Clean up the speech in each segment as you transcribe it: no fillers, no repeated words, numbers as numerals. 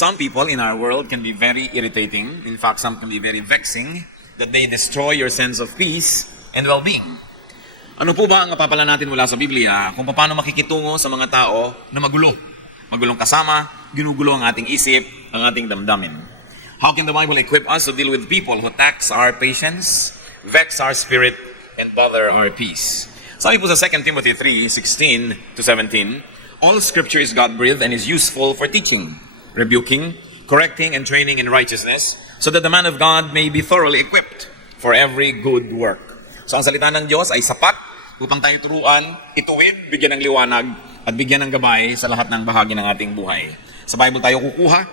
Some people in our world can be very irritating. In fact, some can be very vexing, that they destroy your sense of peace and well-being. Ano po ba ang mapapala natin mula sa Biblia kung paano makikitungo sa mga tao na magulo? Magulong kasama, ginugulo ang ating isip, ang ating damdamin. How can the Bible equip us to deal with people who tax our patience, vex our spirit, and bother our peace? Sabi po sa 2 Timothy 3:16 to 17, all Scripture is God-breathed and is useful for teaching, rebuking, correcting, and training in righteousness, so that the man of God may be thoroughly equipped for every good work. So ang salita ng Diyos ay sapat upang tayo turuan, ituwid, bigyan ng liwanag, at bigyan ng gabay sa lahat ng bahagi ng ating buhay. Sa Bible tayo kukuha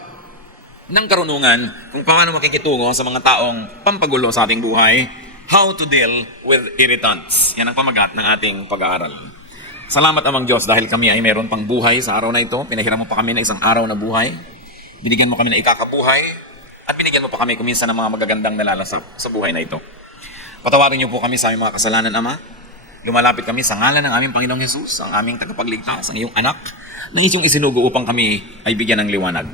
ng karunungan kung paano makikitungo sa mga taong pampagulo sa ating buhay, how to deal with irritants. Yan ang pamagat ng ating pag-aaral. Salamat Amang Diyos dahil kami ay meron pang buhay sa araw na ito. Pinahiram mo pa kami ng isang araw na buhay. Binigyan mo kami ng ikakabuhay. At binigyan mo pa kami kuminsan ng mga magagandang nalalasap sa buhay na ito. Patawarin niyo po kami sa aming mga kasalanan, Ama. Lumalapit kami sa ngalan ng aming Panginoong Jesus, ang aming tagapagligtas, ang iyong anak, na iyong isinugo upang kami ay bigyan ng liwanag.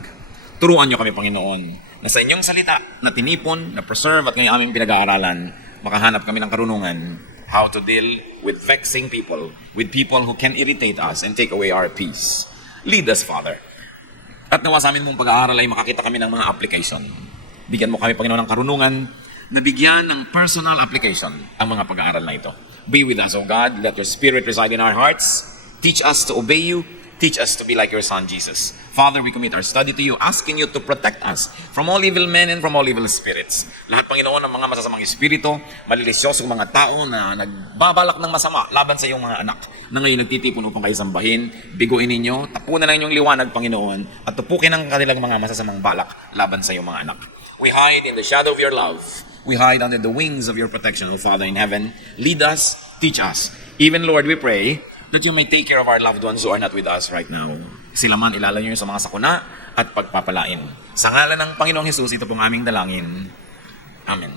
Turuan niyo kami, Panginoon, na sa inyong salita na tinipon, na preserve at ngayong aming pinag-aaralan, makahanap kami ng karunungan how to deal with vexing people, with people who can irritate us and take away our peace. Lead us, Father. At nawa sa amin mong pag-aaral ay makakita kami ng mga application. Bigyan mo kami, Panginoon, ng karunungan na bigyan ng personal application ang mga pag-aaral na ito. Be with us, O God. Let your Spirit reside in our hearts. Teach us to obey you. Teach us to be like your Son, Jesus. Father, we commit our study to you, asking you to protect us from all evil men and from all evil spirits. Lahat, Panginoon, ng mga masasamang espiritu, malilisyosong mga tao na nagbabalak ng masama laban sa iyong mga anak, na ngayon nagtitipon upang kayo sambahin, biguin ninyo, tapunan ng inyong liwanag, Panginoon, at tupukin ang kanilang mga masasamang balak laban sa iyong mga anak. We hide in the shadow of your love. We hide under the wings of your protection, O Father in heaven. Lead us, teach us. Even, Lord, we pray that you may take care of our loved ones who are not with us right now. Sila man ilalayo niyo sa mga sakuna at pagpapalain. Sa ngalan ng Panginoong Hesus, ito pong aming dalangin. Amen.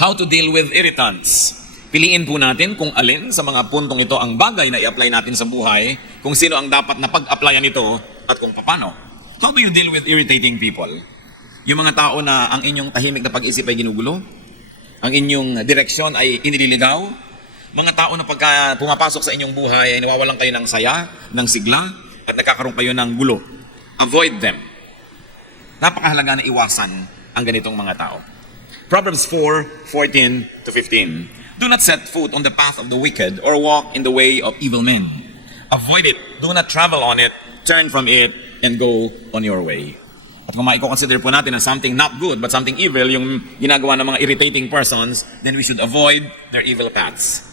How to deal with irritants. Piliin po natin kung alin sa mga puntong ito ang bagay na i-apply natin sa buhay, kung sino ang dapat na pag-applyan ito, at kung paano. How do you deal with irritating people? Yung mga tao na ang inyong tahimik na pag-isip ay ginugulo, ang inyong direksyon ay inililigaw, mga tao na pagka pumapasok sa inyong buhay ay nawawalan kayo ng saya, ng sigla, at nagkakaroon kayo ng gulo. Avoid them. Napakahalaga na iwasan ang ganitong mga tao. Proverbs 4:14 to 15. Do not set foot on the path of the wicked or walk in the way of evil men. Avoid it. Do not travel on it. Turn from it and go on your way. At kung maiko-consider po natin na something not good but something evil, yung ginagawa ng mga irritating persons, then we should avoid their evil paths.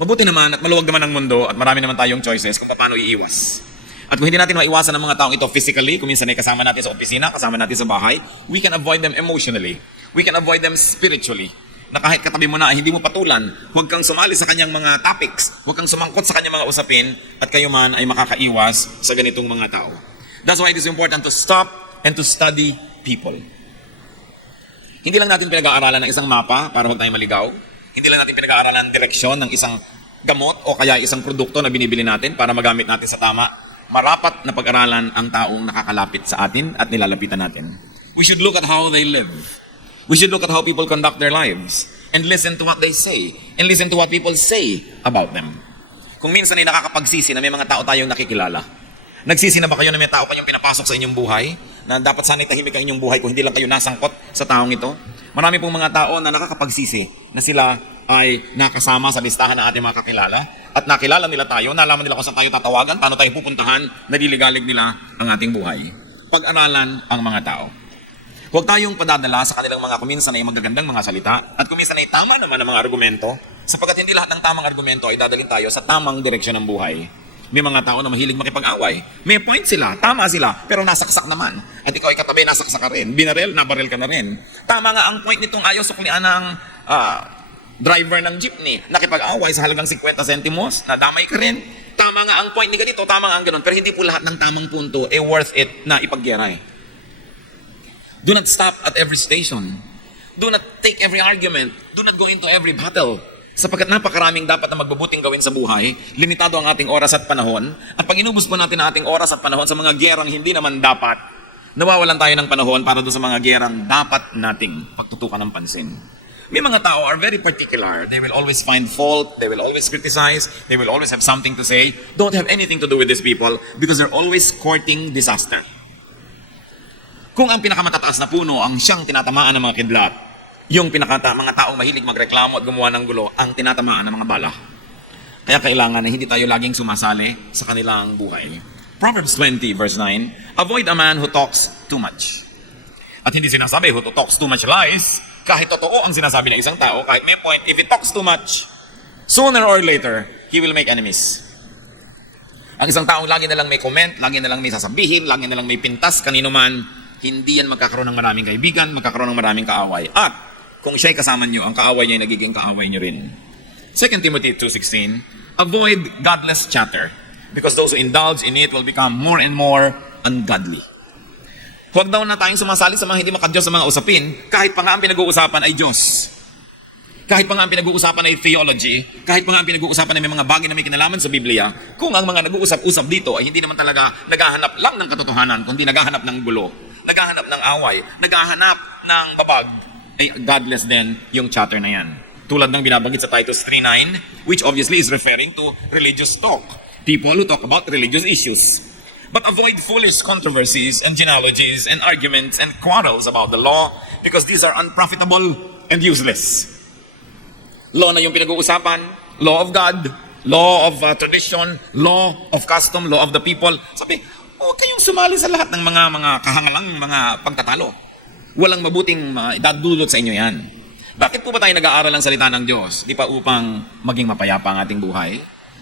Mabuti naman at maluwag naman ang mundo at marami naman tayong choices kung paano iiwas. At kung hindi natin maiwasan ang mga taong ito physically, kung minsan ay kasama natin sa opisina, kasama natin sa bahay, we can avoid them emotionally. We can avoid them spiritually. Na kahit katabi mo na ay hindi mo patulan, huwag kang sumali sa kanyang mga topics, huwag kang sumangkot sa kanyang mga usapin, at kayo man ay makakaiwas sa ganitong mga tao. That's why it is important to stop and to study people. Hindi lang natin pinag-aaralan ng isang mapa para huwag tayo maligaw. Hindi lang natin pinag-aaralan ng direksyon ng isang gamot o kaya isang produkto na binibili natin para magamit natin sa tama. Marapat na pag-aralan ang taong nakakalapit sa atin at nilalapitan natin. We should look at how they live. We should look at how people conduct their lives and listen to what they say and listen to what people say about them. Kung minsan ay nakakapagsisi na may mga tao tayong nakikilala, nagsisi na ba kayo na may tao kayong pinapasok sa inyong buhay na dapat sana'y tahimik ang inyong buhay kung hindi lang kayo nasangkot sa taong ito? Marami pong mga tao na nakakapagsisi na sila ay nakasama sa listahan ng ating mga kakilala at nakilala nila tayo, nalaman nila kung saan tayo tatawagan, paano tayo pupuntahan, naliligalig nila ang ating buhay. Pag-aralan ang mga tao. Huwag tayong padadala sa kanilang mga kuminsan ay magagandang mga salita at kuminsan ay tama naman ang mga argumento sapagkat hindi lahat ng tamang argumento ay dadalhin tayo sa tamang direksyon ng buhay. May mga tao na mahilig makipag-away. May point sila, tama sila, pero nasaksak naman. At ikaw ay katabi, nasaksak ka rin. Binarel, nabarel ka na rin. Tama nga ang point nitong ayaw suklian ng driver ng jeepney. Nakipag-away sa halagang 50 centimos, nadamay ka rin. Tama nga ang point ni ganito, tama nga ang ganun. Pero hindi po lahat ng tamang punto worth it na ipagyaray. Do not stop at every station. Do not take every argument. Do not go into every battle. Sapagkat napakaraming dapat na magbubuting gawin sa buhay, limitado ang ating oras at panahon, at pag inubos po natin ang ating oras at panahon sa mga gerang hindi naman dapat, nawawalan tayo ng panahon para doon sa mga gerang dapat nating pagtutukan ng pansin. May mga tao are very particular. They will always find fault, they will always criticize, they will always have something to say. Don't have anything to do with these people because they're always courting disaster. Kung ang pinakamataas na puno ang siyang tinatamaan ng mga kidlat, yung mga taong mahilig magreklamo at gumawa ng gulo, ang tinatamaan ng mga bala. Kaya kailangan na hindi tayo laging sumasali sa kanilang buhay. Proverbs 20 verse 9, avoid a man who talks too much. At hindi sinasabi who talks too much lies, kahit totoo ang sinasabi ng isang tao, kahit may point, if he talks too much, sooner or later, he will make enemies. Ang isang tao lagi na lang may comment, lagi na lang may sasabihin, lagi na lang may pintas, kanino man, hindi yan magkakaroon ng maraming kaibigan, magkakaroon ng maraming kaaway. At kung siya'y kasama nyo, ang kaaway niya ay nagiging kaaway nyo rin. 2 Timothy 2:16, avoid godless chatter, because those who indulge in it will become more and more ungodly. Huwag daw na tayong sumasali sa mga hindi makadiyos sa mga usapin, kahit pa nga ang pinag-uusapan ay Diyos. Kahit pa nga ang pinag-uusapan ay theology, kahit pa nga ang pinag-uusapan ay may mga bagay na may kinalaman sa Biblia, kung ang mga nag-uusap-usap dito ay hindi naman talaga naghahanap lang ng katotohanan, kundi naghahanap ng gulo, naghahanap ng away, naghahanap ng babag, ay godless din yung chatter na yan. Tulad ng binabanggit sa Titus 3:9, which obviously is referring to religious talk. People who talk about religious issues. But avoid foolish controversies and genealogies and arguments and quarrels about the law because these are unprofitable and useless. Law na yung pinag-uusapan, law of God, law of tradition, law of custom, law of the people. Sabi, huwag kayong sumali sa lahat ng mga kahangalang mga pagtatalo. Walang mabuting idadulot sa inyo yan. Bakit po ba tayo nag-aaral ng salita ng Diyos? Di pa upang maging mapayapa ang ating buhay?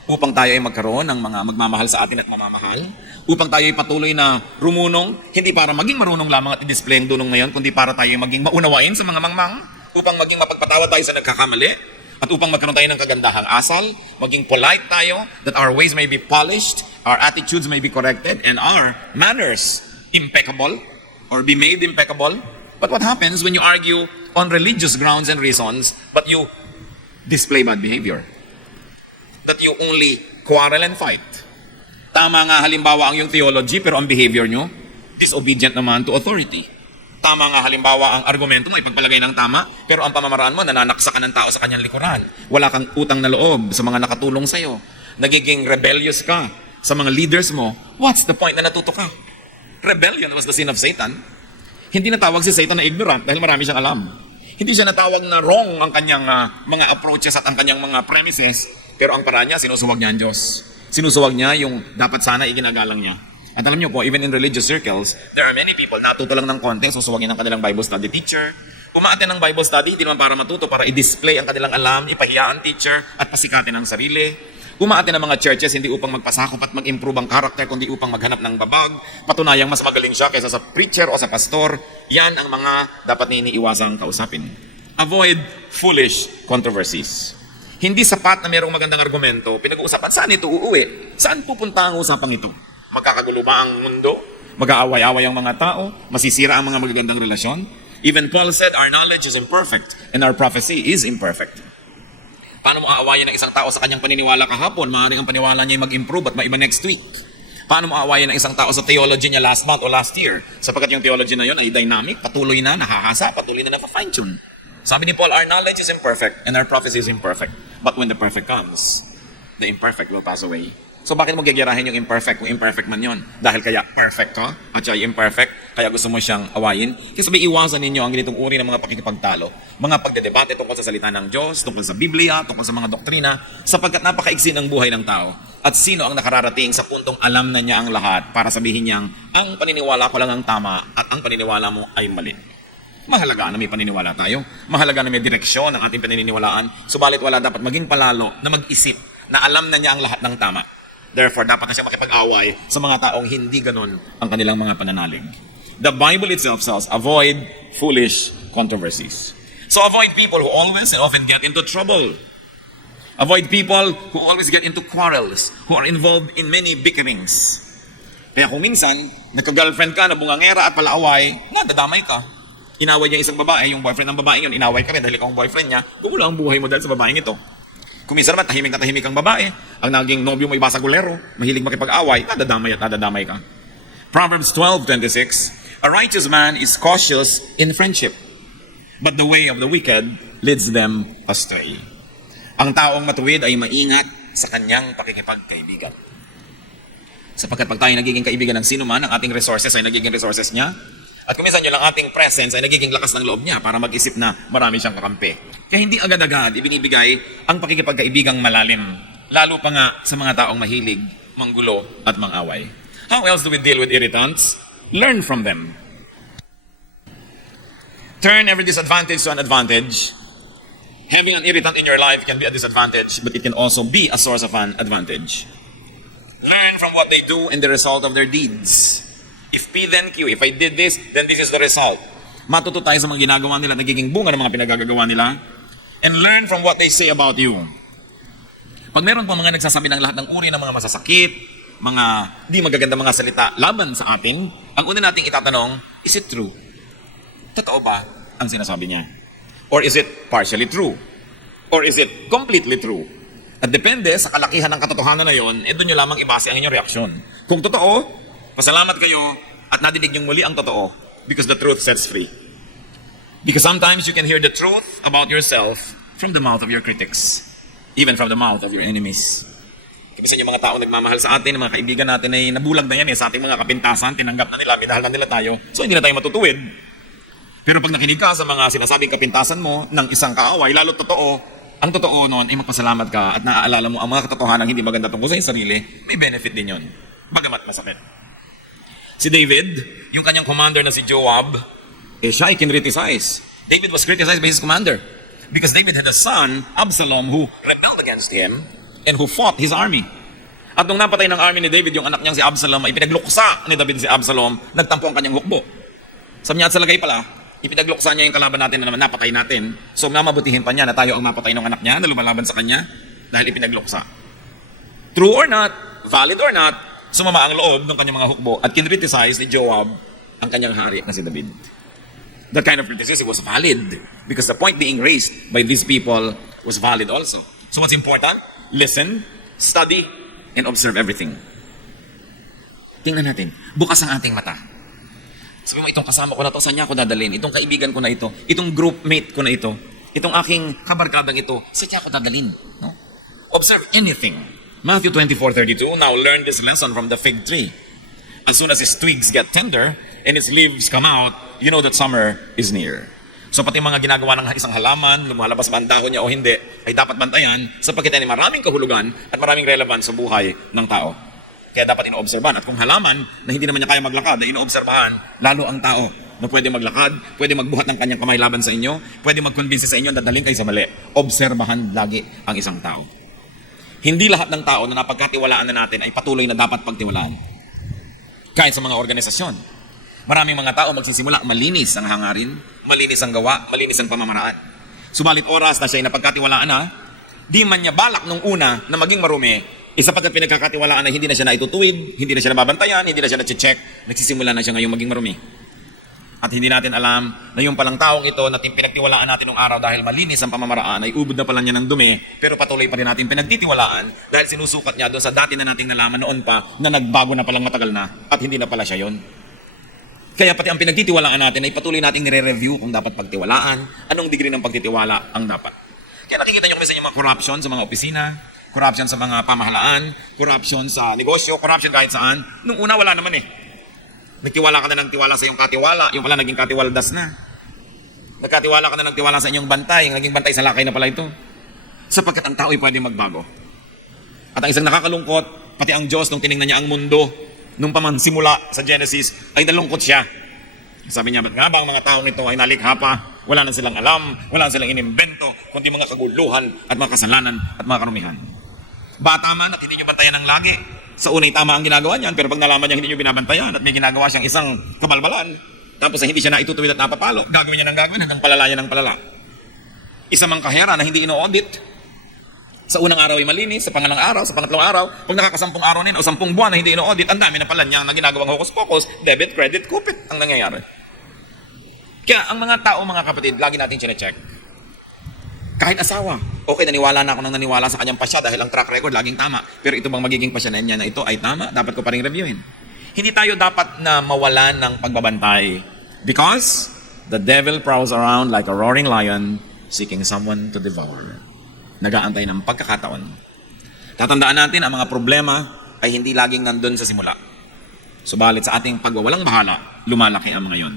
Upang tayo ay magkaroon ng mga magmamahal sa atin at mamamahal? Upang tayo ay patuloy na rumunong? Hindi para maging marunong lamang at i-display ang dunong ngayon, kundi para tayo ay maging maunawain sa mga mangmang? Upang maging mapagpatawad tayo sa nagkakamali? At upang magkaroon tayo ng kagandahang asal? Maging polite tayo, that our ways may be polished, our attitudes may be corrected, and our manners impeccable, or be made impeccable? But what happens when you argue on religious grounds and reasons, but you display bad behavior? That you only quarrel and fight. Tama nga halimbawa ang yung theology, pero ang behavior nyo, disobedient naman to authority. Tama nga halimbawa ang argumento mo, ipagpalagay ng tama, pero ang pamamaraan mo, nananaksa ka ng tao sa kanyang likuran. Wala kang utang na loob sa mga nakatulong sa'yo. Nagiging rebellious ka sa mga leaders mo. What's the point na natuto ka? Rebellion was the sin of Satan. Hindi natawag si Satan na ignorant dahil marami siyang alam. Hindi siya natawag na wrong ang kanyang mga approaches at ang kanyang mga premises, pero ang paraan niya, sinusuwag niya ang Diyos. Sinusuwag niya yung dapat sana iginagalang niya. At alam niyo po, even in religious circles, there are many people natuto lang ng konti, susuwagin ang kanilang Bible study teacher. Umaattend ng Bible study, hindi naman para matuto, para i-display ang kanilang alam, ipahiya ang teacher, at pasikatin ang sarili. Umaattend ng mga churches, hindi upang magpasakop at mag-improve ang karakter, kundi upang maghanap ng babag, patunayang mas magaling siya kaysa sa preacher o sa pastor. Yan ang mga dapat na iniiwasang kausapin. Avoid foolish controversies. Hindi sapat na mayroong magandang argumento, pinag-uusapan, saan ito uuwi? Saan pupunta ang usapang ito? Magkakagulo ba ang mundo? Mag-aaway-away ang mga tao? Masisira ang mga magagandang relasyon? Even Paul said, our knowledge is imperfect and our prophecy is imperfect. Paano mo aawayan ng isang tao sa kanyang paniniwala kahapon? Maaaring ang paniniwala niya ay mag-improve at maiba next week. Paano mo aawayan ng isang tao sa theology niya last month o last year? Sapagkat yung theology na yun ay dynamic, patuloy na, nakakasa, patuloy na fine-tune. Sabi ni Paul, our knowledge is imperfect and our prophecy is imperfect. But when the perfect comes, the imperfect will pass away. So bakit mo gagirahin yung imperfect kung imperfect man yon? Dahil kaya perfect ka at siya imperfect, kaya gusto mo siyang awayin? Kasi sabi, iwasan ninyo ang ganitong uri ng mga pakikipagtalo, mga pagdedebate tungkol sa salita ng Diyos, tungkol sa Biblia, tungkol sa mga doktrina, sapagkat napakaigsi ng buhay ng tao. At sino ang nakararating sa puntong alam na niya ang lahat para sabihin niyang, ang paniniwala ko lang ang tama at ang paniniwala mo ay mali. Mahalaga na may paniniwala tayo. Mahalaga na may direksyon ng ating paniniwalaan. Subalit wala dapat maging palalo na mag-isip na alam na niya ang lahat ng tama. Therefore, dapat na siya makipag-away sa mga taong hindi ganon ang kanilang mga pananalig. The Bible itself says, avoid foolish controversies. So avoid people who always and often get into trouble. Avoid people who always get into quarrels, who are involved in many bickerings. Kaya kung minsan, nagka-girlfriend ka, nabungangera at palaaway, nadadamay ka. Inaway niya isang babae, yung boyfriend ng babae yun, inaway ka rin dahil ikaw ang boyfriend niya, gumulo ang buhay mo dahil sa babaeng ito. Kung minsan naman, tahimik na tahimik ang babae, ang naging nobyo mo ay basagulero, mahilig makipag-away, nadadamay at nadadamay ka. Proverbs 12:26, a righteous man is cautious in friendship, but the way of the wicked leads them astray. Ang taong matuwid ay maingat sa kanyang pakikipagkaibigan. Sapagkat pag tayo nagiging kaibigan ng sino man, ang ating resources ay nagiging resources niya, at kung minsan yun lang ating presence ay nagiging lakas ng loob niya para mag-isip na marami siyang kakampi. Kaya hindi agad-agad ibinibigay ang pakikipagkaibigang malalim, lalo pa nga sa mga taong mahilig, manggulo at mangaway. How else do we deal with irritants? Learn from them. Turn every disadvantage to an advantage. Having an irritant in your life can be a disadvantage, but it can also be a source of an advantage. Learn from what they do and the result of their deeds. If P then Q, if I did this, then this is the result. Matuto tayo sa mga ginagawa nila, nagiging bunga ng mga pinagagagawa nila. And learn from what they say about you. Pag meron pa mga nagsasabi ng lahat ng uri ng mga masasakit, mga di magaganda mga salita laban sa atin, ang una nating itatanong, is it true? Totoo ba ang sinasabi niya? Or is it partially true? Or is it completely true? At depende sa kalakihan ng katotohanan na yon, doon nyo lamang ibase ang inyong reaksyon. Kung totoo, pasalamat kayo at nadinig niyong muli ang totoo because the truth sets free. Because sometimes you can hear the truth about yourself from the mouth of your critics, even from the mouth of your enemies. Kasi yung mga taong nagmamahal sa atin, mga kaibigan natin ay nabulag na yan sa ating mga kapintasan, tinanggap na nila, minahal na nila tayo, so hindi na tayo matutuwid. Pero pag nakinig ka sa mga sinasabing kapintasan mo ng isang kaaway, lalo totoo, ang totoo noon ay magpasalamat ka at naaalala mo ang mga katotohanan hindi maganda tungkol sa iyong sarili, may benefit din yon. Bagamat masakit. Si David, yung kanyang commander na si Joab, siya ay kinriticize. David was criticized by his commander because David had a son, Absalom, who rebelled against him and who fought his army. At nung napatay ng army ni David, yung anak niyang si Absalom, ay pinagluksa ni David si Absalom, nagtampo ang kanyang hukbo. Sabi niya at sa lagay pala, ipinagluksa niya yung kalaban natin na naman napatay natin. So mamabutihin pa niya na tayo ang mapatay ng anak niya na lumalaban sa kanya dahil ipinagluksa. True or not, valid or not, sumama ang loob ng kanyang mga hukbo at kinriticize ni Joab ang kanyang hari na si David. That kind of criticism was valid because the point being raised by these people was valid also. So what's important? Listen, study, and observe everything. Tingnan natin, bukas ang ating mata. Sabi mo, itong kasama ko na to, saan niya ako dadalhin? Itong kaibigan ko na ito, itong groupmate ko na ito, itong aking kabarkadang ito, saan niya ako dadalhin? No? Observe anything. Matthew 24:32, now learn this lesson from the fig tree. As soon as its twigs get tender and its leaves come out, you know that summer is near. So pati mga ginagawa ng isang halaman, lumalabas ba ang dahon niya o hindi, ay dapat bantayan sapagkat yan ay maraming kahulugan at maraming relevance sa buhay ng tao. Kaya dapat inoobserbahan. At kung halaman na hindi naman niya kaya maglakad, ay inoobserbahan, lalo ang tao na pwede maglakad, pwede magbuhat ng kanyang kamay laban sa inyo, pwede mag-convince sa inyo na dadalhin kayo sa mali. Obserbahan lagi ang isang tao. Hindi lahat ng tao na napagkatiwalaan na natin ay patuloy na dapat pagtiwalaan. Kahit sa mga organisasyon. Maraming mga tao magsisimula, malinis ang hangarin, malinis ang gawa, malinis ang pamamaraan. Subalit oras na siya ay napagkatiwalaan na, di man niya balak nung una na maging marumi, sapagkat pinagkakatiwalaan na hindi na siya naitutuwid, hindi na siya nababantayan, hindi na siya na-check, nagsisimula na siya ngayong maging marumi. At hindi natin alam na yung palang taong ito na pinagtiwalaan natin nung araw dahil malinis ang pamamaraan ay ubod na pala niya ng dumi, pero patuloy pa rin natin pinagtitiwalaan dahil sinusukat niya doon sa dati na nating nalaman noon pa na nagbago na palang matagal na at hindi na pala siya yon. Kaya pati ang pinagtitiwalaan natin ay patuloy nating nire-review kung dapat pagtiwalaan, anong degree ng pagtitiwala ang dapat. Kaya nakikita niyo kung minsan yung mga corruption sa mga opisina, corruption sa mga pamahalaan, corruption sa negosyo, corruption kahit saan. Nung una wala naman eh. Nagtiwala ka na ng tiwala sa iyong katiwala, yung pala naging katiwaldas na. Nagkatiwala ka na ng tiwala sa inyong bantay, yung naging bantay sa lakay na pala ito. Sapagkat ang tao ay pwede magbago. At ang isang nakakalungkot, pati ang Diyos nung tiningnan niya ang mundo, nung pamansimula sa Genesis, ay nalungkot siya. Sabi niya, ba't nga ba ang mga taong ito ay nalikha pa? Wala na silang alam, wala na silang inimbento, kundi mga kaguluhan at mga kasalanan at mga karumihan. Bata man at hindi nyo bantayan ng lagi. Sa unay tama ang ginagawa niyan, pero pag nalaman niya hindi nyo binabantayan at may ginagawa siyang isang kabalbalan, tapos hindi siya naitutuwid at napapalo, gagawin niya ng gagawin hanggang palala niya ng palala. Isa mang kahera na hindi ino-audit, sa unang araw ay malinis, sa pangalang araw, sa pangatlong araw, pag nakakasampung araw nila o 10 buwan na hindi ino-audit, ang dami na pala niya na ginagawang hokus-pokus, debit, credit, kupit ang nangyayari. Kaya ang mga tao, mga kapatid, lagi natin siya-check. Kahit asawa, Okay, naniwala na ako nang naniwala sa kanyang pasya dahil ang track record laging tama. Pero ito bang magiging pasya na niya na ito ay tama? Dapat ko pa rin reviewin. Hindi tayo dapat na mawalan ng pagbabantay. Because the devil prowls around like a roaring lion seeking someone to devour. Nagaantay ng pagkakataon. Tatandaan natin ang mga problema ay hindi laging nandun sa simula. Subalit sa ating pagwawalang bahala, lumalaki ang mga yon.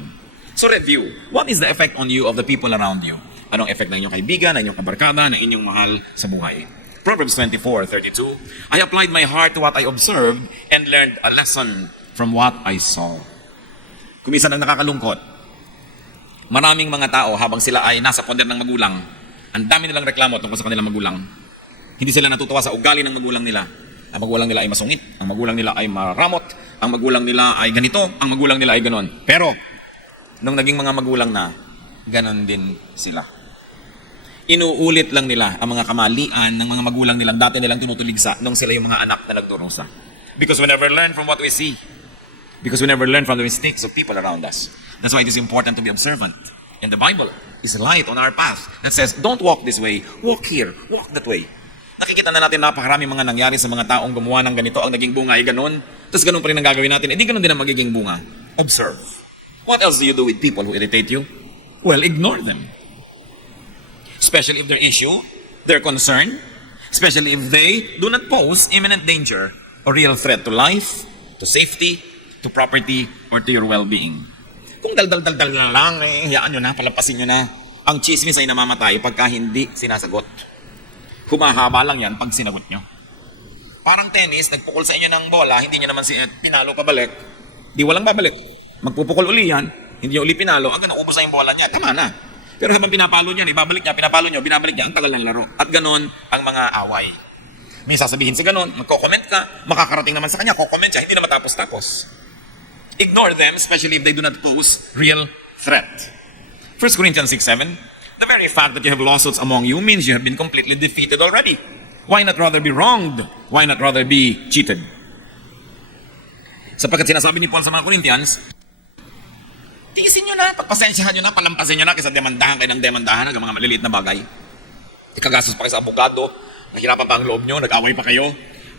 So review, what is the effect on you of the people around you? Anong effect ng inyong kaibigan, ng inyong kabarkada, ng inyong mahal sa buhay? Proverbs 24:32, I applied my heart to what I observed and learned a lesson from what I saw. Kuminsan ang nakakalungkot. Maraming mga tao habang sila ay nasa poder ng magulang, ang dami nilang reklamo tungkol sa kanilang magulang. Hindi sila natutuwa sa ugali ng magulang nila. Ang magulang nila ay masungit, ang magulang nila ay maramot, ang magulang nila ay ganito, ang magulang nila ay ganon. Pero, nung naging mga magulang na, ganon din sila. Inuulit lang nila ang mga kamalian ng mga magulang nilang dati nilang tinutuligsa nung sila yung mga anak na nagdurusa. Because we never learn from what we see. Because we never learn from the mistakes of people around us. That's why it is important to be observant. And the Bible is light on our path that says, don't walk this way, walk here, walk that way. Nakikita na natin napakarami mga nangyari sa mga taong gumawa ng ganito, ang naging bunga ay ganon. Tapos ganon pa rin ang gagawin natin, di ganon din ang magiging bunga. Observe. What else do you do with people who irritate you? Well, ignore them. Especially if their issue, their concern, especially if they do not pose imminent danger or real threat to life, to safety, to property, or to your well-being. Kung dal-dal-dal na lang, hayaan nyo na, palampasin nyo na. Ang chismis ay namamatay pagka hindi sinasagot. Humahaba lang yan pag sinagot nyo. Parang tennis, nagpukol sa inyo ng bola, hindi nyo naman pinalo pabalik, di walang babalik. Magpupukol uli yan, hindi nyo uli pinalo, hanggang naubos na yung bola niya, tama na. Pero habang pinapalo niya, ibabalik niya, pinapalo niyo, binabalik niya, ang tagal ng laro. At ganon ang mga away. May sasabihin sa ganon, magko-comment ka, makakarating naman sa kanya, ko-comment siya, hindi na matapos-tapos. Ignore them, especially if they do not pose real threat. 1 Corinthians 6:7, the very fact that you have lawsuits among you means you have been completely defeated already. Why not rather be wronged? Why not rather be cheated? Sapagkat sinasabi ni Paul sa mga Corinthians, tiisin nyo na, pagpasensyahan nyo na, palampasin nyo na kaysa demandahan kayo ng demandahan ng mga maliliit na bagay. Ikagastos pa kayo sa abogado, nahirapan pa ang loob nyo, nag-away pa kayo.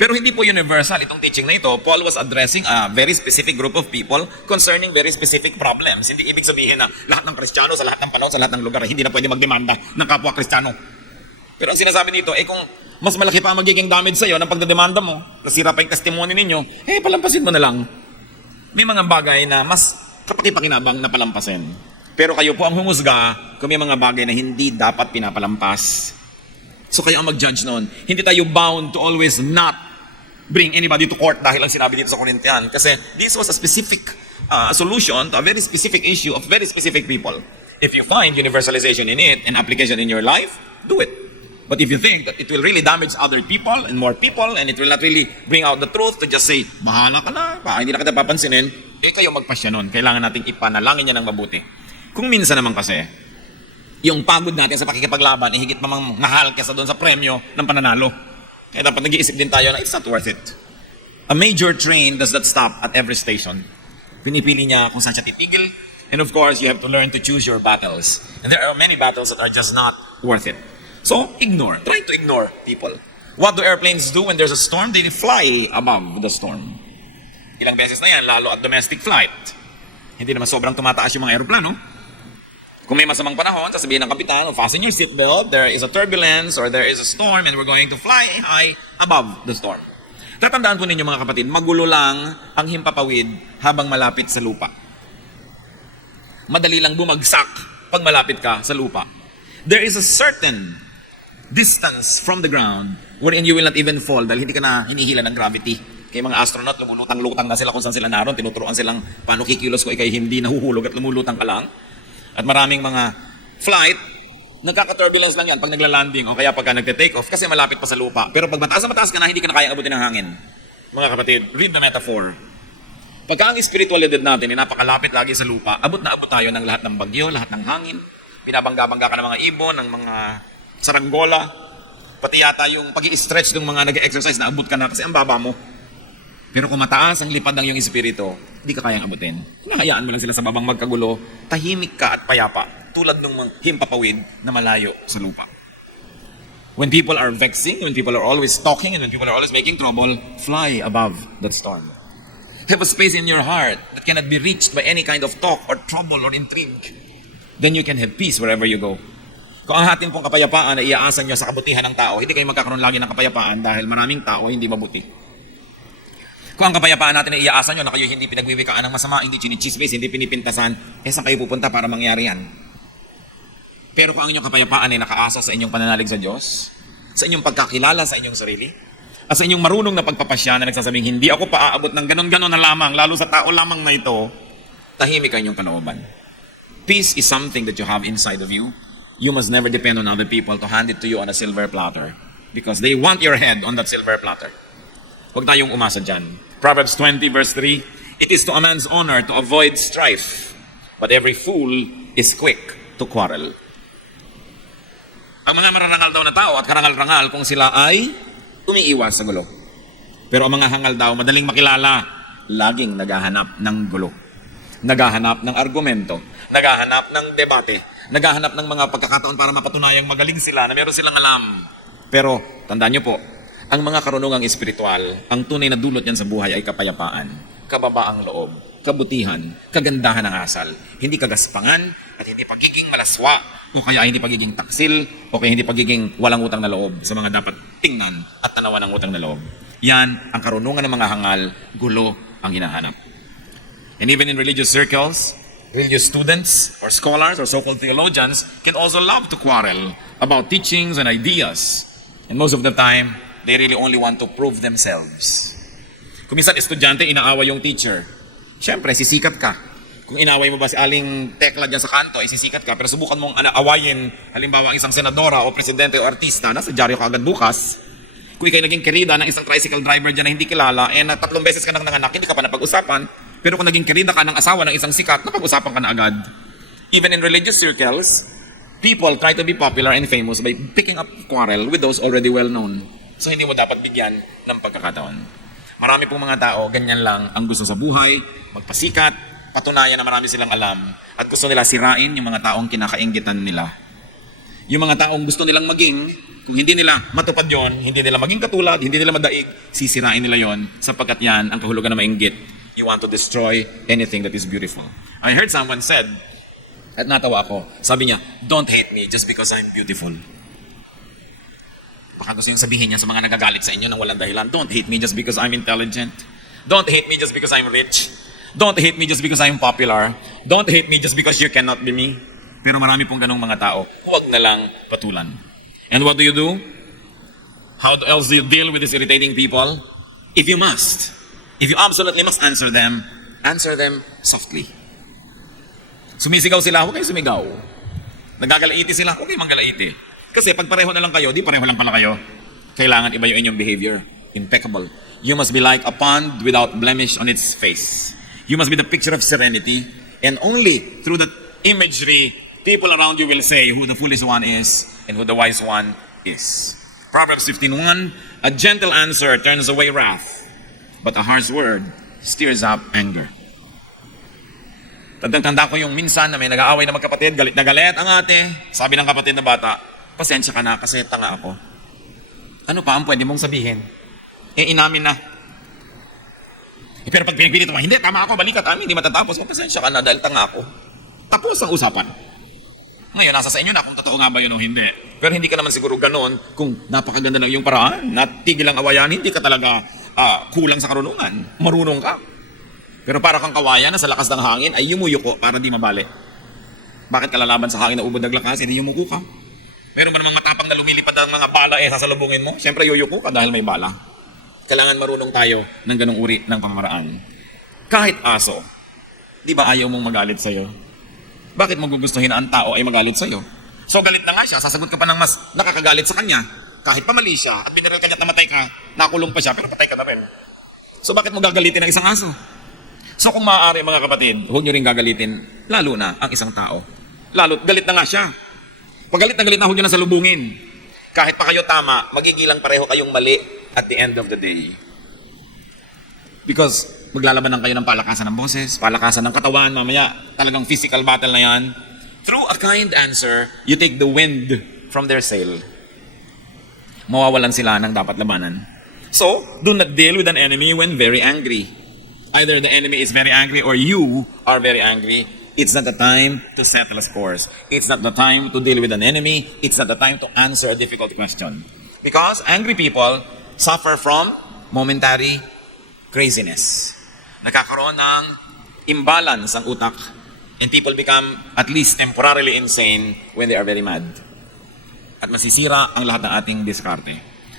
Pero hindi po universal itong teaching na ito. Paul was addressing a very specific group of people concerning very specific problems. Hindi ibig sabihin na lahat ng Kristiyano sa lahat ng panahon, sa lahat ng lugar, hindi na pwede magdemanda ng kapwa Kristiyano. Pero ang sinasabi dito, kung mas malaki pa ang magiging damage sa'yo ng pagdedemanda mo, nasira pa yung testimony ninyo, palampasin mo na lang. May mga bagay na mas kapaki-pakinabang na palampasin. Pero kayo po ang humusga kung may mga bagay na hindi dapat pinapalampas. So kayo ang mag-judge noon. Hindi tayo bound to always not bring anybody to court dahil ang sinabi dito sa Corinthian. Kasi this was a specific solution to a very specific issue of very specific people. If you find universalization in it and application in your life, do it. But if you think that it will really damage other people and more people and it will not really bring out the truth to just say, bahala ka na, hindi na kita papansinin, kayo magpasya nun. Kailangan nating ipanalangin niya ng mabuti. Kung minsan naman kasi, yung pagod natin sa pakikipaglaban, higit pa mang mahal kesa doon sa premyo ng pananalo. Kaya dapat nag-iisip din tayo na it's not worth it. A major train does not stop at every station. Pinipili niya kung saan siya titigil. And of course, you have to learn to choose your battles. And there are many battles that are just not worth it. So, ignore. Try to ignore people. What do airplanes do when there's a storm? They fly above the storm. Ilang beses na yan, lalo at domestic flight. Hindi naman sobrang tumataas yung mga aeroplano. Kung may masamang panahon, sasabihin ng kapitan, fasten your seatbelt, there is a turbulence or there is a storm and we're going to fly high above the storm. Tatandaan po ninyo mga kapatid, magulo lang ang himpapawid habang malapit sa lupa. Madali lang bumagsak pag malapit ka sa lupa. There is a certain distance from the ground wherein you will not even fall dahil hindi ka na hinihila ng gravity. Kaya mga astronaut, lumulutang-lutang na sila kung saan sila naroon, tinuturuan silang paano kikilos ko ikay hindi nahuhulog at lumulutang ka lang. At maraming mga flight, nagkaka-turbulence lang yan pag nagla-landing o kaya pagka nagte-take off kasi malapit pa sa lupa. Pero pag mataas na mataas ka na, hindi ka na kayang abutin ng hangin. Mga kapatid, read the metaphor. Pagka ang spiritualidad natin ay napakalapit lagi sa lupa, abot na abot tayo ng lahat ng bagyo, lahat ng hangin. Binabangga-bangga ka ng mga ibon, ng mga saranggola. Pati yata yung pag-i-stretch ng mga nag-exercise na abot ka na kasi ang baba mo. Pero kung mataas ang lipad ng iyong espiritu, hindi ka kayang abutin. Hinahayaan mo lang sila sa babang magkagulo, tahimik ka at payapa, tulad ng mga himpapawid na malayo sa lupa. When people are vexing, when people are always talking, and when people are always making trouble, fly above that storm. Have a space in your heart that cannot be reached by any kind of talk or trouble or intrigue. Then you can have peace wherever you go. Kung ang ating pong kapayapaan ay iaasan nyo sa kabutihan ng tao, hindi kayo magkakaroon lagi ng kapayapaan dahil maraming tao hindi mabuti. Kung ang kapayapaan natin ay iaasan nyo na kayo hindi pinagwiwikaan ng masama, hindi chinichismis, hindi pinipintasan, saan kayo pupunta para mangyari yan? Pero kung ang inyong kapayapaan ay nakaasa sa inyong pananalig sa Diyos, sa inyong pagkakilala sa inyong sarili, at sa inyong marunong na pagpapasya na nagsasabing, hindi ako paaabot ng ganon-ganon na lamang, lalo sa tao lamang na ito, tahimik ang inyong kalooban. Peace is something that you have inside of you. You must never depend on other people to hand it to you on a silver platter because they want your head on that silver platter. Huwag tayong umasa dyan. Proverbs 20 verse 3, it is to a man's honor to avoid strife, but every fool is quick to quarrel. Ang mga mararangal daw na tao at karangal-rangal kung sila ay umiiwas sa gulo. Pero ang mga hangal daw, madaling makilala, laging naghahanap ng gulo. Naghahanap ng argumento, naghahanap ng debate, naghahanap ng mga pagkakataon para mapatunayang magaling sila, na meron silang alam. Pero, tandaan niyo po, ang mga karunungang espiritual, ang tunay na dulot niyan sa buhay ay kapayapaan, kababaang loob, kabutihan, kagandahan ng asal, hindi kagaspangan at hindi pagiging malaswa, o kaya hindi pagiging taksil, o kaya hindi pagiging walang utang na loob sa mga dapat tingnan at tanawan ng utang na loob. Yan ang karunungan ng mga hangal, gulo ang hinahanap. And even in religious circles, religious students or scholars or so-called theologians can also love to quarrel about teachings and ideas. And most of the time, they really only want to prove themselves. Kung minsan estudyante, inaaway yung teacher. Siyempre, sisikat ka. Kung inaway mo ba si Aling Tekla dyan sa kanto, ay sisikat ka. Pero subukan mong awayin, halimbawa ang isang senadora o presidente o artista, nasa dyaryo ka agad bukas. Kung ikay naging kerida ng isang tricycle driver dyan na hindi kilala, na 3 beses ka nang nanganak, hindi ka pa napag-usapan. Pero kung naging kerida ka ng asawa ng isang sikat, napag-usapan ka na agad. Even in religious circles, people try to be popular and famous by picking up quarrel with those already well-known. So hindi mo dapat bigyan ng pagkakataon. Marami pong mga tao, ganyan lang ang gusto sa buhay, magpasikat, patunayan na marami silang alam, at gusto nila sirain yung mga taong kinakainggitan nila. Yung mga taong gusto nilang maging, kung hindi nila matupad yon, hindi nila maging katulad, hindi nila madaig, sisirain nila yon, sapagkat yan ang kahulugan na mainggit. You want to destroy anything that is beautiful. I heard someone said, at natawa ako, sabi niya, don't hate me just because I'm beautiful. Baka gusto yung sabihin niya sa mga nagagalit sa inyo ng walang dahilan, don't hate me just because I'm intelligent. Don't hate me just because I'm rich. Don't hate me just because I'm popular. Don't hate me just because you cannot be me. Pero marami pong ganong mga tao, huwag na lang patulan. And what do? How else do you deal with these irritating people? If you absolutely must answer them softly. Sumisigaw sila, huwag kayo sumigaw. Nagagalaiti sila, huwag kayo manggalaiti. Kasi pag pareho na lang kayo, di pareho lang pala kayo. Kailangan iba yung inyong behavior. Impeccable. You must be like a pond without blemish on its face. You must be the picture of serenity. And only through that imagery, people around you will say who the foolish one is and who the wise one is. Proverbs 15:1, a gentle answer turns away wrath, but a harsh word stirs up anger. Tanda ko yung minsan na may nag-aaway na magkapatid, galit na galit ang ate. Sabi ng kapatid na bata, pasensya ka na kasi tanga ako. Ano pa ang pwede mong sabihin? Inamin na. Pero pag pinipilit mo, hindi, tama ako, balikat amin, hindi matatapos. Pasensya ka na dahil tanga ako. Tapos ang usapan. Ngayon, nasa sa inyo na kung totoo nga ba yun o hindi. Pero hindi ka naman siguro ganon kung napakaganda ng iyong paraan, natigil ang awayan, hindi ka talaga kulang sa karunungan. Marunong ka. Pero para kang kawayan na sa lakas ng hangin ay yumuyuko para di mabali. Bakit ka lalaban sa hangin na ubod naglakas, hindi yumuko ka? Meron ba namang matapang na lumilipad ang mga bala sasalubungin mo? Siyempre yuyuko ka dahil may bala. Kailangan marunong tayo ng ganong uri ng pamamaraan. Kahit aso, di ba ayaw mong magalit sa'yo? Bakit mo gugustuhin na ang tao ay magalit sa'yo? So galit na nga siya, sasagot ka pa ng mas nakakagalit sa kanya. Kahit pa mali siya at binaril ka niya at namatay ka, nakulong pa siya pero patay ka na rin. So bakit mo gagalitin ang isang aso? So kung maaari mga kapatid, huwag nyo rin gagalitin, lalo na ang isang tao. Lalo, galit na nga siya. Pag galit na, huwag nyo na salubungin. Kahit pa kayo tama, magigilang pareho kayong mali at the end of the day. Because maglalaban kayo ng palakasan ng boses, palakasan ng katawan, mamaya talagang physical battle na yan. Through a kind answer, you take the wind from their sail. mawawalan sila ng dapat labanan. So, do not deal with an enemy when very angry. Either the enemy is very angry or you are very angry. It's not the time to settle scores. It's not the time to deal with an enemy. It's not the time to answer a difficult question. Because angry people suffer from momentary craziness. Nagkakaroon ng imbalance ang utak, and people become at least temporarily insane when they are very mad. At masisira ang lahat ng ating diskarte.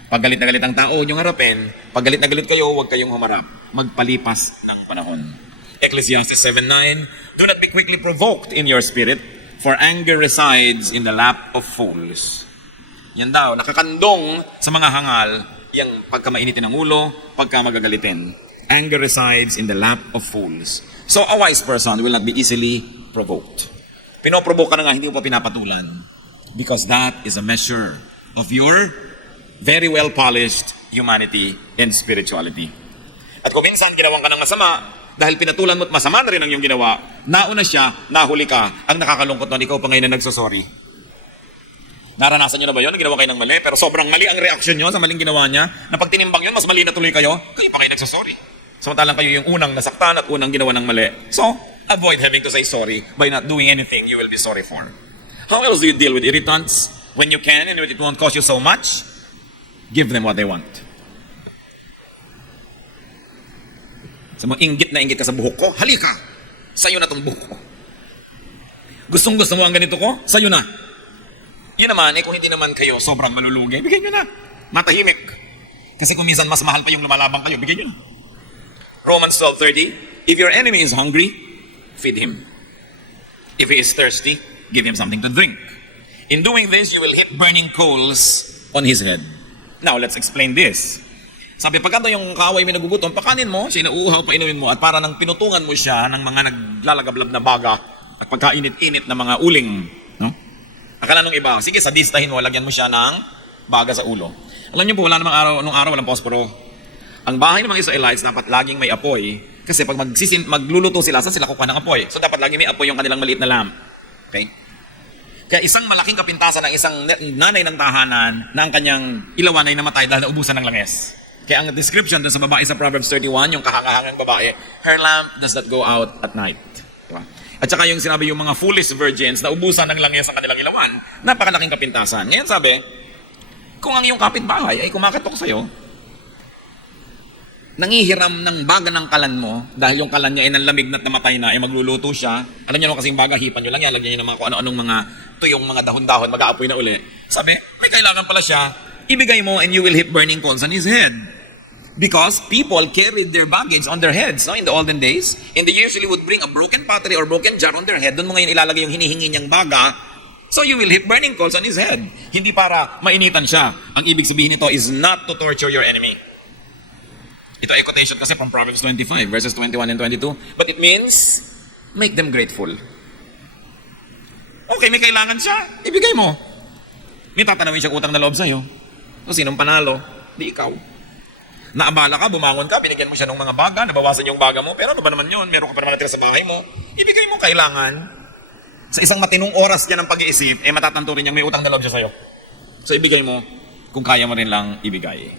Pag galit na galit ang tao, huwag niyong harapin. Pag galit na galit kayo, huwag kayong humarap. Magpalipas ng panahon. Ecclesiastes 7:9, do not be quickly provoked in your spirit, for anger resides in the lap of fools. Yan daw, nakakandong sa mga hangal, yung pagka mainitin ng ulo, pagka magagalitin. Anger resides in the lap of fools. So a wise person will not be easily provoked. Pinoprovoke ka na nga, hindi mo pa pinapatulan. Because that is a measure of your very well-polished humanity and spirituality. At kung minsan ginawang ka ng masama, dahil pinatulan mo at masama na rin ang iyong ginawa, nauna siya, nahuli ka, ang nakakalungkot nun, ikaw pa ngayon na nagsosorry. Naranasan nyo na ba yun? Ginawa kayo ng mali, pero sobrang mali ang reaksyon nyo sa maling ginawa niya, na pag tinimbang yun, mas mali na tuloy kayo, kayo pa kayo nagsosorry. Samantalang kayo yung unang nasaktan at unang ginawa ng mali. So, avoid having to say sorry by not doing anything you will be sorry for. How else do you deal with irritants? When you can and it won't cost you so much, give them what they want. Sa mga inggit na inggit ka sa buhok ko, halika! Sa'yo na itong buhok ko. Gustong-gusto mo ang ganito ko? Sa'yo na. Yun naman, kung hindi naman kayo sobrang malulugi, bigyan nyo na. Matahimik. Kasi kung minsan mas mahal pa yung lumalabang kayo, bigyan nyo na. Romans 12:30, if your enemy is hungry, feed him. If he is thirsty, give him something to drink. In doing this, you will heap burning coals on his head. Now, let's explain this. Sabi, pagkanta yung kaaway may nagugutom, pakanin mo, siya nauuhaw, painumin mo, at para nang pinutungan mo siya ng mga naglalagablab na baga at pagkainit-init na mga uling. No? Akala nung iba, sige, sadistahin mo, lagyan mo siya ng baga sa ulo. Alam niyo po, wala namang araw, nung araw walang posporo. Ang bahay ng mga Israelites dapat laging may apoy, kasi pag magluluto sila, saan sila kukuha ng apoy? So dapat laging may apoy yung kanilang maliit na lamp. Okay? Kaya isang malaking kapintasan ng isang nanay ng tahanan na ang kanyang ilawan ay namatay dahil naubusan ng langis. Kaya ang description sa babae sa Proverbs 31, yung kahangahangang babae, her lamp does not go out at night. Diba? At saka yung sinabi yung mga foolish virgins na ubusan ng langis ang kanilang ilawan, napakalaking kapintasan. Ngayon sabi, kung ang iyong kapitbahay ay kumakatok sa'yo, nangihiram ng baga ng kalan mo, dahil yung kalan niya ay nanlamig na't namatay na, ay magluluto siya. Alam niyo naman kasing baga, hipan niyo lang yan, lagyan niyo ng mga kung ano-anong mga tuyong mga dahon-dahon, mag-aapoy na uli. Sabi, may kailangan pala siya, ibigay mo and you will heap burning coals on his head. Because people carried their baggage on their heads, no? In the olden days, and they usually would bring a broken pottery or broken jar on their head. Doon mo ngayon ilalagay yung hinihingi niyang baga, so you will heap burning coals on his head. Hindi para mainitan siya. Ang ibig sabihin nito is not to torture your enemy. Ito ay quotation kasi from Proverbs 25, verses 21 and 22. But it means, make them grateful. Okay, may kailangan siya, ibigay mo. May tatanawin siyang utang na loob sa'yo. So, sinong panalo? Di ikaw. Naabala ka, bumangon ka, binigyan mo siya ng mga baga, nabawasan yung baga mo, pero ano ba naman yun? Meron ka pa naman natira sa bahay mo. Ibigay mo kailangan. Sa isang matinong oras yan ng pag-iisip, matatanto rin niyang may utang na loob siya sa'yo. So, ibigay mo kung kaya mo rin lang ibigay.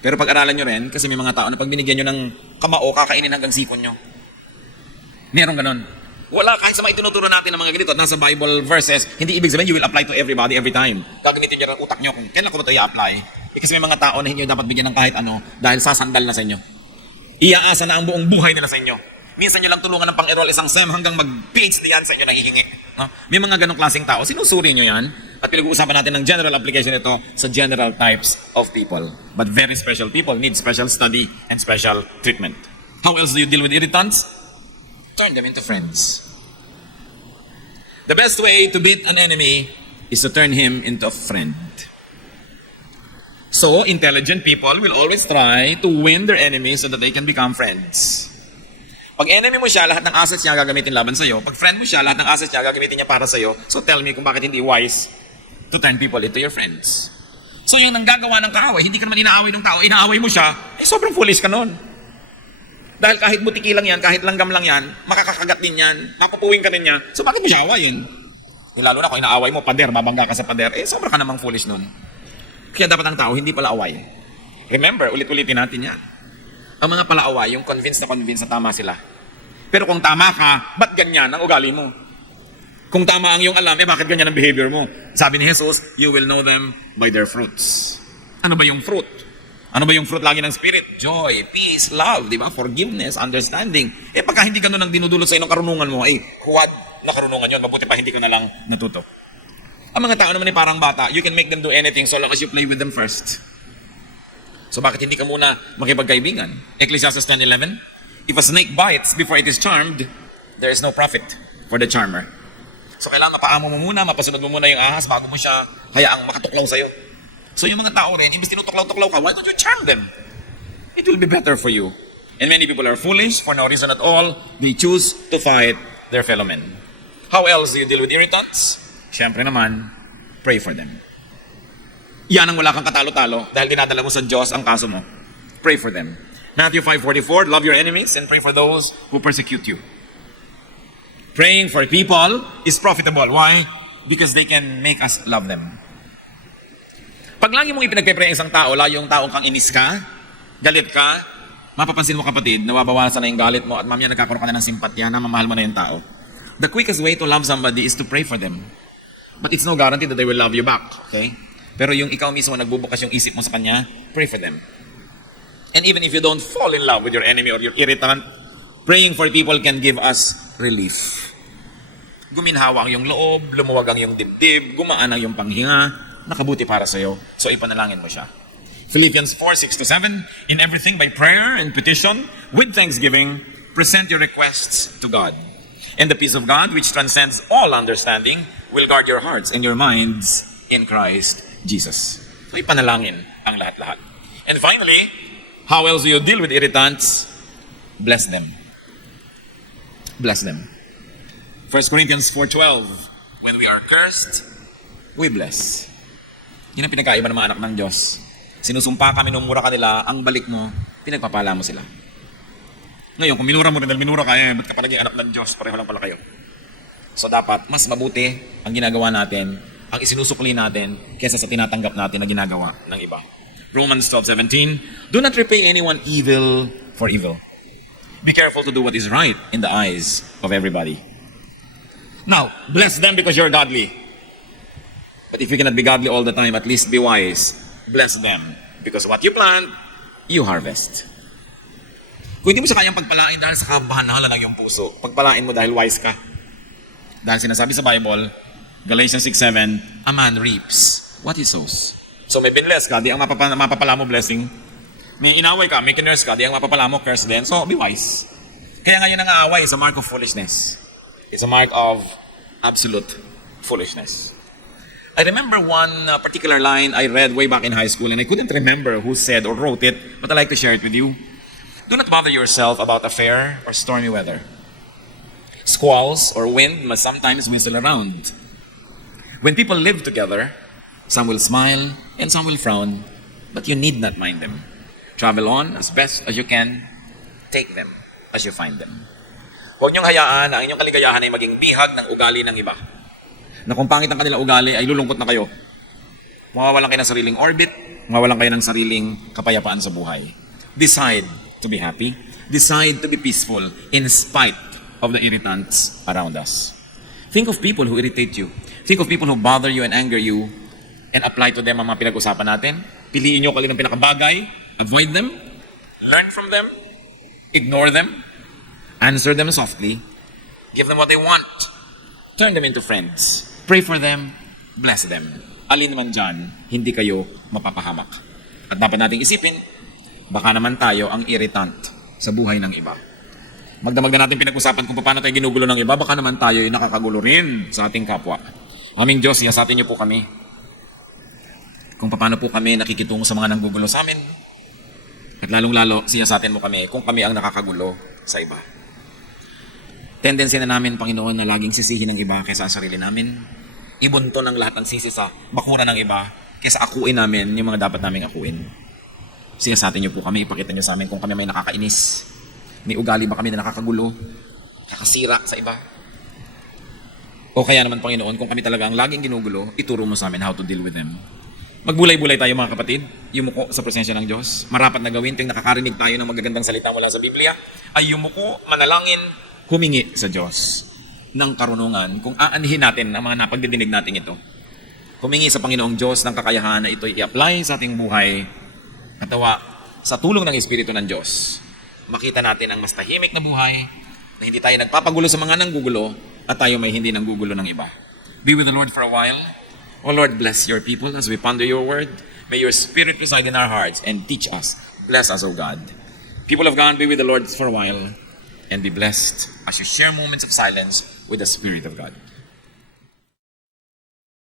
Pero pag-aralan nyo rin, kasi may mga tao na pag binigyan nyo ng kamao, kakainin hanggang sipon nyo. Meron ganon. Wala, kahit sa mga itinuturo natin ng mga ganito, nasa Bible verses, hindi ibig sabihin you will apply to everybody every time. Gagamitin nyo ng utak nyo kung kailan ko ba ito i-apply. Kasi may mga tao na hindi dapat bigyan ng kahit ano dahil sasandal na sa inyo. Iaasa na ang buong buhay nila sa inyo. Minsan nyo lang tulungan ng pang-enroll isang SEM hanggang mag-PhD yan sa inyo nanghihingi. No? May mga ganong klaseng tao, sinusuri nyo yan. At pinag-uusapan natin ng general application ito sa general types of people. But very special people need special study and special treatment. How else do you deal with irritants? Turn them into friends. The best way to beat an enemy is to turn him into a friend. So, intelligent people will always try to win their enemies so that they can become friends. Pag enemy mo siya, lahat ng assets niya gagamitin laban sa'yo. Pag friend mo siya, lahat ng assets niya gagamitin niya para sa'yo. So tell me kung bakit hindi wise to turn people into your friends. So yung nanggagawa ng kaaway, hindi ka naman inaaway ng tao, inaaway mo siya, sobrang foolish ka nun. Dahil kahit butiki lang yan, kahit langgam lang yan, makakakagat din yan, mapapuwing ka din niya. So bakit mo siya awayin? Lalo na kung inaaway mo, pader, babangga ka sa pader, sobra ka namang foolish nun. Kaya dapat ang tao hindi palaaway. Remember, ulit-ulitin natin yan. Ang mga palaaway, yung convinced na tama sila. Pero kung tama ka, ba't ganyan ang ugali mo? Kung tama ang iyong alam, bakit ganyan ang behavior mo? Sabi ni Jesus, you will know them by their fruits. Ano ba yung fruit? Ano ba yung fruit lagi ng Spirit? Joy, peace, love, di ba? Forgiveness, understanding. Pagka hindi ganun ang dinudulot sa inong karunungan mo, huwad na karunungan yun. Mabuti pa hindi ko na lang natuto. Ang mga tao naman parang bata, you can make them do anything so long as you play with them first. So bakit hindi ka muna makipagkaibigan? Ecclesiastes 10:11, if a snake bites before it is charmed, there is no profit for the charmer. So kailangan mapaamo mo muna, mapasunod mo muna yung ahas bago mo siya hayaang makatuklaw sa'yo. So yung mga tao rin, imbes tinutuklaw-tuklaw ka, why don't you charm them? It will be better for you. And many people are foolish for no reason at all. They choose to fight their fellow men. How else do you deal with irritants? Siyempre naman, pray for them. Yan ang wala kang katalo-talo dahil dinadala mo sa Diyos ang kaso mo. Pray for them. Matthew 5:44, love your enemies and pray for those who persecute you. Praying for people is profitable. Why? Because they can make us love them. Pag lagi mong ipinagpe-pray ang isang tao, lalo yung taong kang inis ka, galit ka, mapapansin mo kapatid, nawabawasan na yung galit mo at mamaya nagkakaroon ka na ng simpatya na mamahal mo na yung tao. The quickest way to love somebody is to pray for them. But it's no guarantee that they will love you back. Okay? Pero yung ikaw mismo nagbubukas yung isip mo sa kanya, pray for them. And even if you don't fall in love with your enemy or your irritant, praying for people can give us relief. Guminhawa ang iyong loob, lumuwag ang iyong dibdib, gumaan ang iyong panghinga, nakabuti para sa iyo. So ipanalangin mo siya. Philippians 4:6-7, in everything by prayer and petition, with thanksgiving, present your requests to God. And the peace of God, which transcends all understanding, will guard your hearts and your minds in Christ Jesus. So ipanalangin ang lahat-lahat. And finally, how else do you deal with irritants? Bless them. Bless them. 1 Corinthians 4:12, when we are cursed, we bless. Yun ang pinagkaiba ng mga anak ng Diyos. Sinusumpa ka, minumura ka nila, ang balik mo, pinagpapala mo sila. Ngayon, kung minura mo rin dahil minura ka, ba't ka palagi anak ng Diyos? Pareho lang pala kayo. So dapat, mas mabuti ang ginagawa natin, ang isinusukli natin, kaysa sa tinatanggap natin na ginagawa ng iba. Romans 12:17, do not repay anyone evil for evil. Be careful to do what is right in the eyes of everybody. Now, bless them because you're godly. But if you cannot be godly all the time, at least be wise. Bless them. Because what you plant, you harvest. Kung hindi mo siya kayang pagpalain dahil sa kabahan-hala ng iyong puso, pagpalain mo dahil wise ka. Dahil sinasabi sa Bible, Galatians 6:7, a man reaps what he sows. So may binless ka, di ang mapapala mo blessing. May inaway ka, may kinurse ka, di ang mapapala mo curse din. So be wise. Kaya ngayon ang aaway is a mark of foolishness. It's a mark of absolute foolishness. I remember one particular line I read way back in high school and I couldn't remember who said or wrote it, but I'd like to share it with you. Do not bother yourself about a fair or stormy weather. Squalls or wind must sometimes whistle around. When people live together, some will smile and some will frown, but you need not mind them. Travel on as best as you can. Take them as you find them. Huwag niyong hayaan na ang inyong kaligayahan ay maging bihag ng ugali ng iba. Na kung pangit ang kanilang ugali, ay lulungkot na kayo. Mawawalan kayo ng sariling orbit, mawawalan kayo ng sariling kapayapaan sa buhay. Decide to be happy. Decide to be peaceful in spite of the irritants around us. Think of people who irritate you. Think of people who bother you and anger you and apply to them ang mga pinag-usapan natin. Piliin nyo kung alin ang pinakabagay. Avoid them. Learn from them. Ignore them. Answer them softly. Give them what they want. Turn them into friends. Pray for them. Bless them. Alin man dyan, hindi kayo mapapahamak. At dapat nating isipin, baka naman tayo ang irritant sa buhay ng iba. Magdamag na natin pinag-usapan kung paano tayo ginugulo ng iba, baka naman tayo ay nakakagulo rin sa ating kapwa. Aming Diyos, siyasatin niyo po kami. Kung paano po kami nakikitungo sa mga nanggugulo sa amin. At lalong-lalo, siyasatin mo kami kung kami ang nakakagulo sa iba. Tendency na namin, Panginoon, na laging sisihin ng iba kaysa sa sarili namin. Ibunto ng lahat ng sisi sa bakura ng iba kaysa akuin namin yung mga dapat naming akuin. Siyasatin niyo po kami, ipakita niyo sa amin kung kami may nakakainis. May ugali ba kami na nakakagulo, nakasira sa iba? O kaya naman, Panginoon, kung kami talaga ang laging ginugulo, ituro mo sa amin how to deal with them. Magbulay-bulay tayo mga kapatid, yumuko sa presensya ng Diyos. Marapat na gawin tuwing nakakarinig tayo ng magagandang salita mula sa Biblia, ay yumuko, manalangin, humingi sa Diyos ng karunungan kung aanhin natin ang mga napagdidinig natin ito. Humingi sa Panginoong Diyos ng kakayahan na ito i-apply sa ating buhay, katawa sa tulong ng Espiritu ng Diyos. Makita natin ang mas tahimik na buhay, na hindi tayo nagpapagulo sa mga nanggugulo, at tayo may hindi nanggugulo ng iba. Be with the Lord for a while. O Lord, bless your people as we ponder your word. May your Spirit reside in our hearts and teach us. Bless us, O God. People of God, be with the Lord for a while and be blessed as you share moments of silence with the Spirit of God.